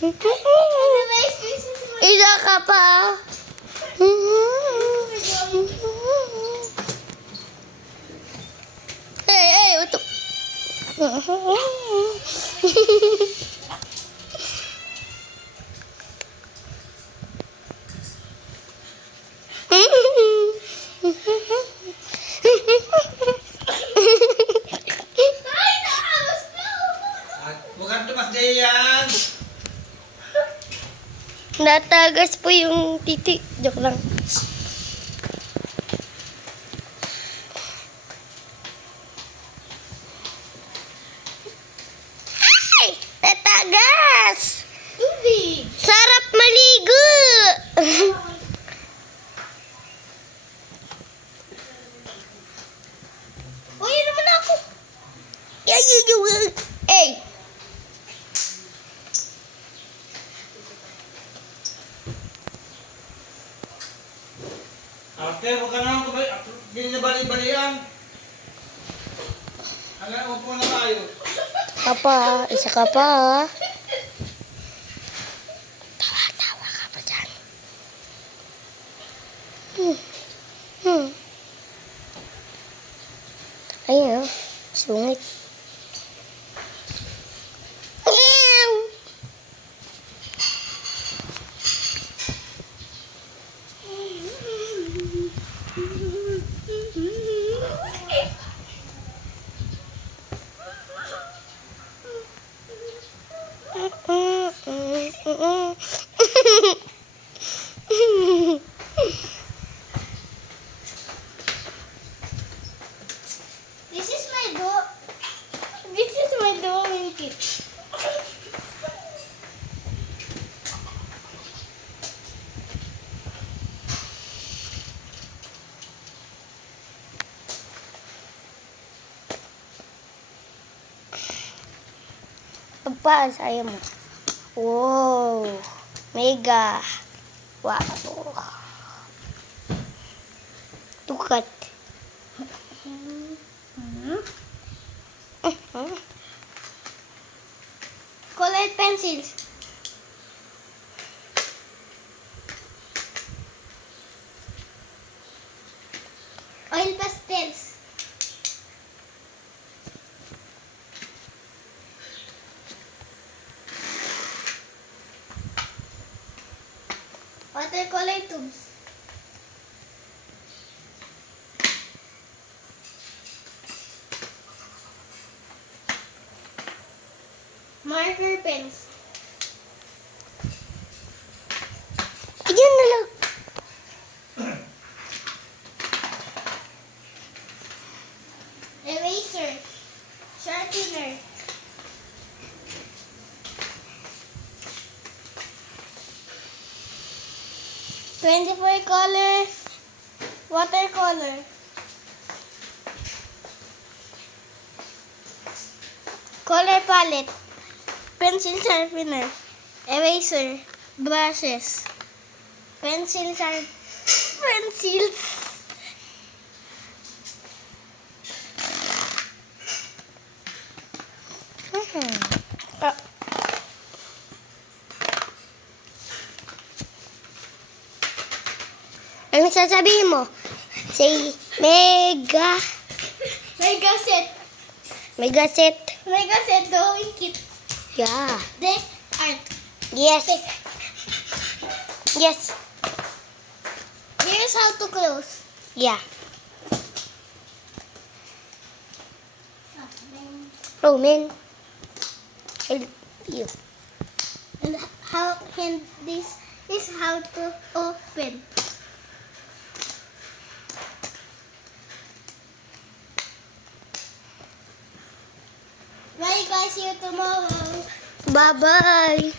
Isa ka pa. Hey, utok. Bukan tumas diyan. Natagas po yung titi. Joke lang. Ay! Natagas! Tubig. Sarap maligo! Uy, naman ako. Hey! Ate, huwag ka na binabali-balian. Hanggang upo na tayo. Papa, isa ka pa. Tawa-tawa ka pa dyan. Ayun, sungit. Meow! This is my dog. This is my drawing kit. Pagpaas, ayaw mo. Wow! Mega! Wow! Tukat. Colored pencils. Oil pastels. Watercolor tubes. Marker pens. Ayan na lang. Eraser. Sharpener. $24 watercolor. Color palette. Pencil sharpener. Eraser. Brushes. Pencils. Ah. Ano sasabihin mo? Say, mega. Mega set. Mega set. Mega set drawing kit. Yeah. Deck art. Yes. Yes. Here's how to close. Yeah. Oh, man. I love you. And this is how to open. Bye guys, see you tomorrow. Bye-bye.